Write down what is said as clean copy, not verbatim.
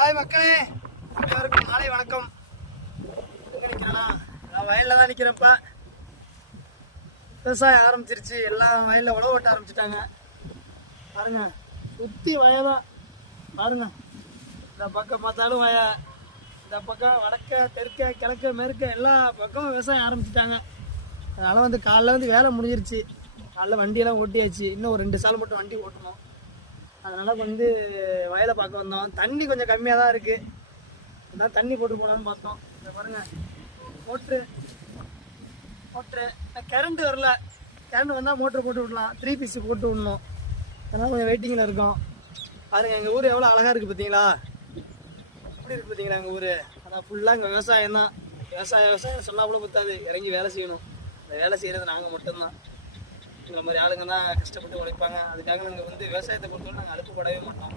Hi மக்களே, அனைவருக்கும் மாலை வணக்கம். எங்க நிற்கிறேன்னா, நான் வயலில் தான் நிற்கிறேன்ப்பா. விவசாயம் ஆரம்பிச்சிருச்சு, எல்லாம் வயலில் உழவு ஓட்ட ஆரம்பிச்சிட்டாங்க. பாருங்க, சுற்றி வயதான் பாருங்க. இந்த பக்கம் பார்த்தாலும் வய, இந்த பக்கம் வடக்க தெற்க கிழக்க மேற்க எல்லா பக்கமும் விவசாயம் ஆரம்பிச்சிட்டாங்க. அதனால் வந்து காலைல வேலை முடிஞ்சிருச்சு. காலைல வண்டியெல்லாம் ஓட்டியாச்சு. இன்னும் ஒரு 2 சால் மட்டும் வண்டி ஓட்டணும். அதனால் வந்து வயலை பார்க்க வந்தோம். தண்ணி கொஞ்சம் கம்மியாக தான் இருக்குது. அதான் தண்ணி போட்டு போகலான்னு பார்த்தோம். இதை பாருங்கள், மோட்ரு கரண்ட்டு வரல. கரண்ட் வந்தால் மோட்ரு போட்டு விடலாம். 3 பீஸ் போட்டு விடணும். அதனால் கொஞ்சம் வெயிட்டிங்கில் இருக்கோம். பாருங்கள், எங்கள் ஊர் எவ்வளோ அழகாக இருக்குது பார்த்தீங்களா? எப்படி இருக்குது பார்த்தீங்களா எங்கள் ஊர்? அதான் ஃபுல்லாக இங்கே விவசாயம் தான். விவசாயம் சொன்னால் கூட பத்தாது, இறங்கி வேலை செய்யணும். இந்த வேலை செய்கிறது நாங்கள் மட்டும்தான். இந்த மாதிரி ஆளுங்க தான் கஷ்டப்பட்டு உழைப்பாங்க. அதுக்காக நாங்கள் வந்து விவசாயத்தை பொறுத்தவரை நாங்கள் அலுப்புப்படவே மாட்டோம்.